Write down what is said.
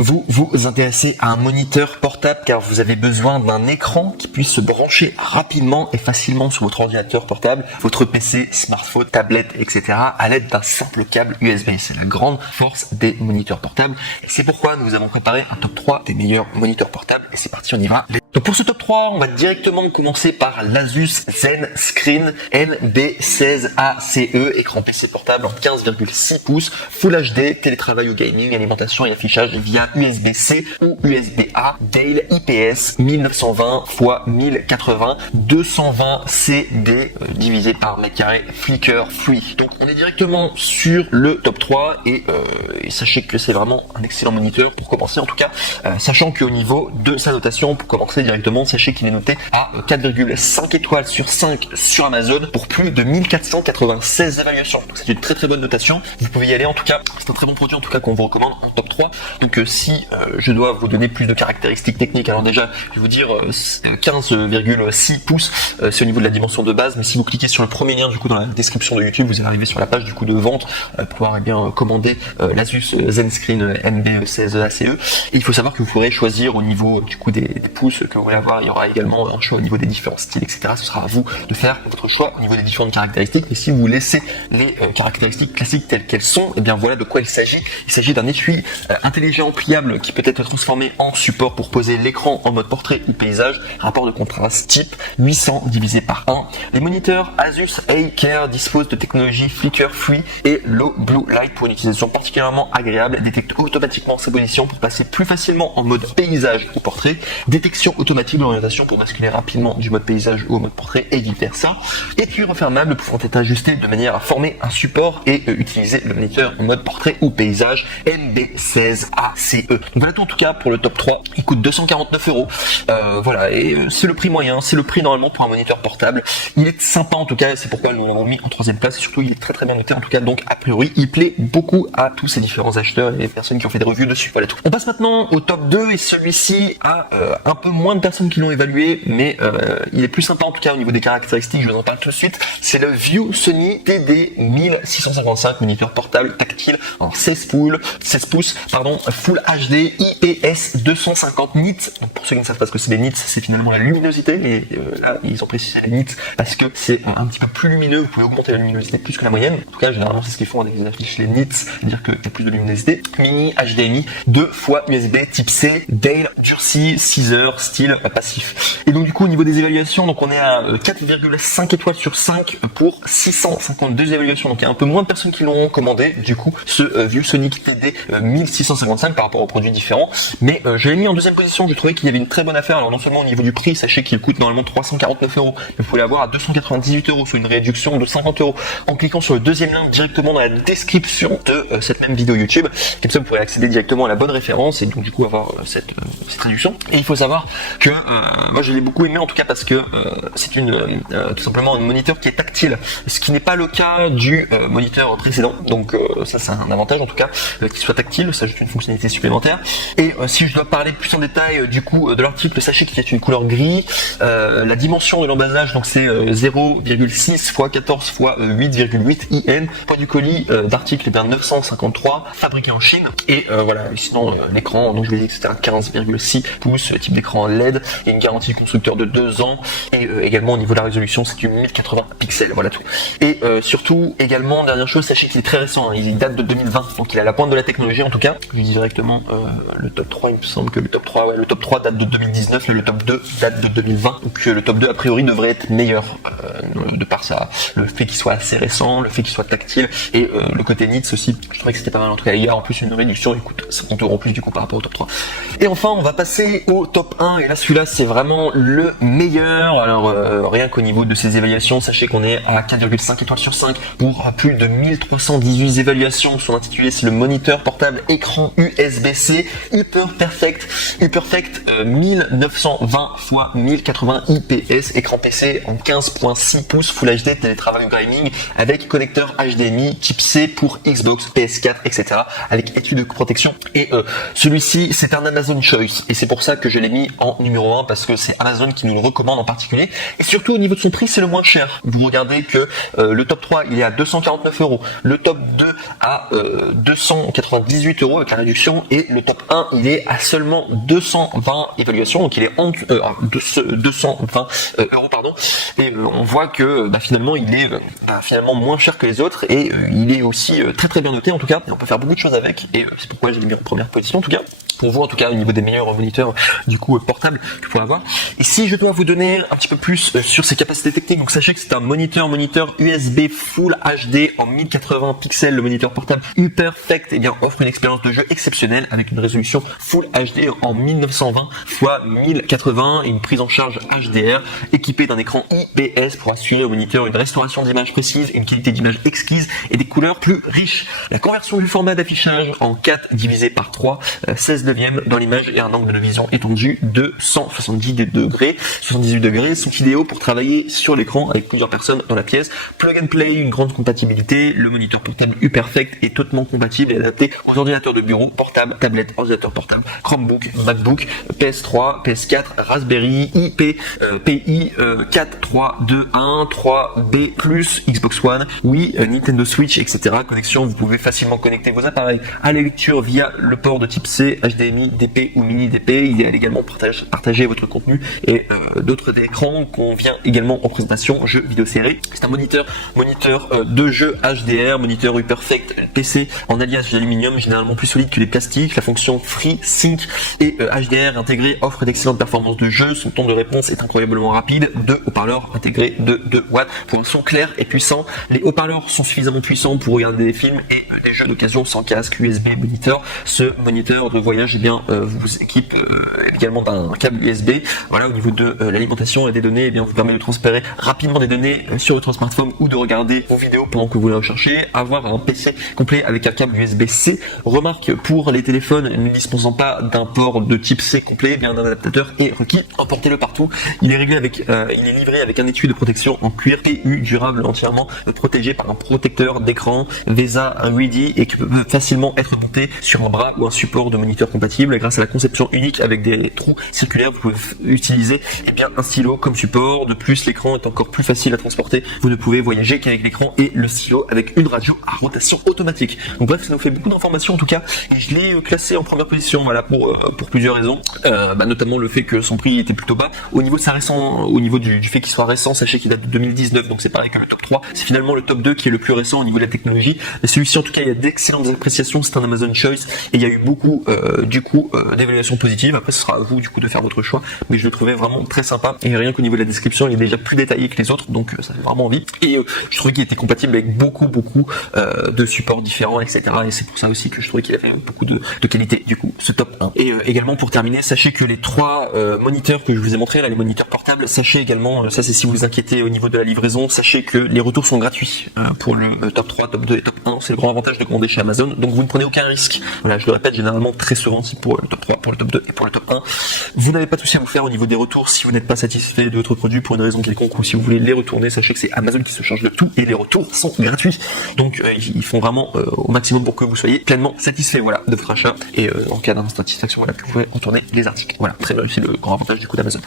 Vous vous intéressez à un moniteur portable car vous avez besoin d'un écran qui puisse se brancher rapidement et facilement sur votre ordinateur portable, votre PC, smartphone, tablette, etc. à l'aide d'un simple câble USB. C'est la grande force des moniteurs portables. Et c'est pourquoi nous vous avons préparé un top 3 des meilleurs moniteurs portables. Et c'est parti, on y va. Donc pour ce top 3, on va directement commencer par l'Asus ZenScreen NB16ACE, écran PC portable en 15,6 pouces, Full HD, télétravail ou gaming, alimentation et affichage via USB-C ou USB-A, Dale IPS 1920 x 1080, 220 CD divisé par mètre carré, flicker free. Donc on est directement sur le top 3 et sachez que c'est vraiment un excellent moniteur pour commencer en tout cas, sachant qu'au niveau de sa notation, pour commencer directement, sachez qu'il est noté à 4,5 étoiles sur 5 sur Amazon pour plus de 1496 évaluations. Donc c'est une très très bonne notation. Vous pouvez y aller en tout cas. C'est un très bon produit en tout cas qu'on vous recommande en top 3. Donc si je dois vous donner plus de caractéristiques techniques, alors déjà je vais vous dire 15,6 pouces, c'est au niveau de la dimension de base, mais si vous cliquez sur le premier lien du coup dans la description de YouTube, vous allez arriver sur la page du coup de vente pour pouvoir bien commander l'Asus ZenScreen NB16ACE. Et il faut savoir que vous pourrez choisir au niveau du coup des pouces que vous voulez avoir. Il y aura également un choix au niveau des différents styles, etc. Ce sera à vous de faire votre choix au niveau des différentes caractéristiques. Et si vous laissez les caractéristiques classiques telles qu'elles sont, et bien voilà de quoi il s'agit. Il s'agit d'un étui intelligent pliable qui peut être transformé en support pour poser l'écran en mode portrait ou paysage. Rapport de contraste type 800 divisé par 1. Les moniteurs Asus A-Care disposent de technologie flicker free et low blue light pour une utilisation particulièrement agréable. Détecte automatiquement sa position pour passer plus facilement en mode paysage ou portrait. Détection automatique de l'orientation pour basculer rapidement du mode paysage au mode portrait et vice versa. Étui refermable pouvant être ajusté de manière à former un support et utiliser le moniteur en mode portrait ou paysage NB16ACE. Donc voilà tout en tout cas pour le top 3. Il coûte 249 €. Voilà, et c'est le prix moyen, c'est le prix normalement pour un moniteur portable. Il est sympa en tout cas, c'est pourquoi nous l'avons mis en 3e place et surtout il est très très bien noté en tout cas, donc a priori il plaît beaucoup à tous ces différents acheteurs et les personnes qui ont fait des reviews dessus. Voilà tout. On passe maintenant au top 2 et celui-ci a un peu moins de personnes qui l'ont évalué, mais il est plus sympa en tout cas au niveau des caractéristiques, je vous en parle tout de suite. C'est le ViewSony TD1655, moniteur portable tactile en 16 pouces, Full HD IPS 250 nits. Donc pour ceux qui ne savent pas ce que c'est les nits, c'est finalement la luminosité, mais là ils ont précisé les nits parce que c'est un petit peu plus lumineux, vous pouvez augmenter la luminosité plus que la moyenne. En tout cas généralement c'est ce qu'ils font avec les affiches, les nits, c'est-à-dire qu'il y a plus de luminosité. Mini HDMI 2 fois USB type C, Dale durci 6 heures, style passif. Et donc du coup au niveau des évaluations, donc on est à 4,5 étoiles sur 5 pour 652 évaluations. Donc il y a un peu moins de personnes qui l'ont commandé du coup ce ViewSony TD 1655 par rapport aux produits différents. Mais je l'ai mis en 2e position, je trouvais qu'il y avait une très bonne affaire. Alors non seulement au niveau du prix, sachez qu'il coûte normalement 349 €, mais vous pouvez l'avoir à 298 €, soit une réduction de 50 € en cliquant sur le 2e lien directement dans la description de cette même vidéo YouTube. Comme ça vous pourrez accéder directement à la bonne référence et donc du coup avoir cette réduction. Et il faut savoir que moi je l'ai beaucoup aimé en tout cas parce que c'est tout simplement un moniteur qui est tactile, ce qui n'est pas le cas du moniteur précédent. Donc ça c'est un avantage en tout cas qu'il soit tactile, ça ajoute une fonctionnalité supplémentaire. Et si je dois parler plus en détail du coup de l'article, sachez qu'il est une couleur gris. La dimension de l'emballage donc c'est 0,6 x 14 x 8,8 IN. Poids du colis d'article est bien 953, fabriqué en Chine. Et voilà, sinon l'écran, donc je l'ai dit que c'était un 15,6 pouces, type d'écran LED, et une garantie constructeur de 2 ans. Et également au niveau de la résolution, c'est du 1080 pixels, voilà tout. Et surtout également, dernière chose, sachez qu'il est très récent, hein, il date de 2020, donc il est à la pointe de la technologie en tout cas. Je dis directement le top 3, il me semble que le top 3 date de 2019 et le top 2 date de 2020. Donc le top 2 a priori devrait être meilleur de par ça, le fait qu'il soit assez récent, le fait qu'il soit tactile et le côté nits aussi, je trouvais que c'était pas mal en tout cas. Il y a en plus une réduction, il coûte 50 € plus du coup par rapport au top 3. Et enfin on va passer au top 1 et là celui-là c'est vraiment le meilleur. Alors rien qu'au niveau de ces évaluations, sachez qu'on est à 4,5 étoiles sur 5 pour plus de 1318 évaluations. Son intitulé c'est le moniteur portable écran USB-C Hyperfect 1920 x 1080 IPS, écran PC en 15,6 pouces Full HD télétravail gaming avec connecteur HDMI type C pour Xbox, PS4, etc. avec étui de protection. Et celui-ci c'est un Amazon Choice et c'est pour ça que je l'ai mis en numéro 1 parce que c'est Amazon qui nous le recommande en particulier. Et surtout au niveau de son prix, c'est le moins cher. Vous regardez que le top 3 il est à 249 €, le top 2 à 298 € avec la réduction, et le top 1 il est à seulement 220 évaluations, donc il est en 220 € pardon. Et on voit que finalement il est finalement moins cher que les autres, et il est aussi très très bien noté en tout cas. On peut faire beaucoup de choses avec, et c'est pourquoi j'ai mis en première position en tout cas. Pour vous en tout cas au niveau des meilleurs moniteurs du coup portables que vous pouvez avoir. Et si je dois vous donner un petit peu plus sur ses capacités techniques, donc sachez que c'est un moniteur USB Full HD en 1080 pixels. Le moniteur portable UPerfect offre une expérience de jeu exceptionnelle avec une résolution Full HD en 1920 x 1080 et une prise en charge HDR équipée d'un écran IPS pour assurer au moniteur une restauration d'image précise, une qualité d'image exquise et des couleurs plus riches. La conversion du format d'affichage en 4 divisé par 3, 16 neuvième dans l'image et un angle de vision étendu de 178 degrés sont idéaux pour travailler sur l'écran avec plusieurs personnes dans la pièce. Plug and play, une grande compatibilité. Le moniteur portable UPerfect est totalement compatible et adapté aux ordinateurs de bureau, portable, tablette, ordinateur portable, Chromebook, MacBook, PS3, PS4, Raspberry, PI 4321, 3B+, Xbox One, Wii, Nintendo Switch, etc. Connexion, vous pouvez facilement connecter vos appareils à la lecture via le port de type C, HDMI, DP ou mini DP. Il est également partager votre contenu et d'autres écrans qu'on vient également en présentation jeux vidéo série. C'est un moniteur de jeu HDR, moniteur UPerfect PC en alliage d'aluminium, généralement plus solide que les plastiques. La fonction FreeSync et HDR intégrée offre d'excellentes performances de jeu. Son temps de réponse est incroyablement rapide. 2 haut-parleurs intégrés de 2 watts pour un son clair et puissant. Les haut-parleurs sont suffisamment puissants pour regarder des films et des jeux d'occasion sans casque USB moniteur. Ce moniteur de voyage vous équipe également d'un câble USB. Voilà, au niveau de l'alimentation et des données, vous permet de transférer rapidement des données sur votre smartphone ou de regarder vos vidéos pendant que vous les recherchez. Avoir un PC complet avec un câble USB-C. Remarque pour les téléphones ne disposant pas d'un port de type C complet, un adaptateur est requis. Emportez-le partout. Il est livré avec un étui de protection en cuir PU durable, entièrement protégé par un protecteur d'écran VESA Ready et qui peut facilement être monté sur un bras ou un support de moniteur compatible. Grâce à la conception unique avec des trous circulaires, vous pouvez utiliser un stylo comme support. De plus, l'écran est encore plus facile à transporter. Vous ne pouvez voyager qu'avec l'écran et le stylo avec une radio à rotation automatique. Donc bref, ça nous fait beaucoup d'informations en tout cas. Et je l'ai classé en première position, voilà, pour plusieurs raisons. Notamment le fait que son prix était plutôt bas. Au niveau du fait qu'il soit récent, sachez qu'il date de 2019, donc c'est pareil que le top 3. C'est finalement le top 2 qui est le plus récent au niveau de la technologie. Mais celui-ci en tout cas, il y a d'excellentes appréciations. C'est un Amazon Choice et il y a eu beaucoup d'évaluations positives. Après, ce sera à vous du coup de faire votre choix, mais je le trouvais vraiment très sympa et rien qu'au niveau de la description, il est déjà plus détaillé que les autres, donc ça fait vraiment envie. Et je trouvais qu'il était compatible avec beaucoup de supports différents, etc. Et c'est pour ça aussi que je trouvais qu'il avait beaucoup de qualité du coup, ce top 1. Et également pour terminer, sachez que les 3 moniteurs que je vous ai montrés, là, les moniteurs portables, sachez également, ça c'est si vous vous inquiétez au niveau de la livraison, sachez que les retours sont gratuits pour le top 3, top 2 et top 1. C'est le grand avantage de commander chez Amazon, donc vous ne prenez aucun risque. Voilà, je le répète généralement très souvent, si pour le top 3, pour le top 2 et pour le top 1. Vous n'avez pas de souci à vous faire au niveau des retours si vous n'êtes pas satisfait de votre produit pour une raison quelconque ou si vous voulez les retourner. Sachez que c'est Amazon qui se charge de tout et les retours sont gratuits. Donc ils font vraiment au maximum pour que vous soyez pleinement satisfait, voilà, de votre achat. Et en cas d'insatisfaction, voilà, que vous pouvez retourner les articles. Voilà, très bien, c'est le grand avantage du coup d'Amazon.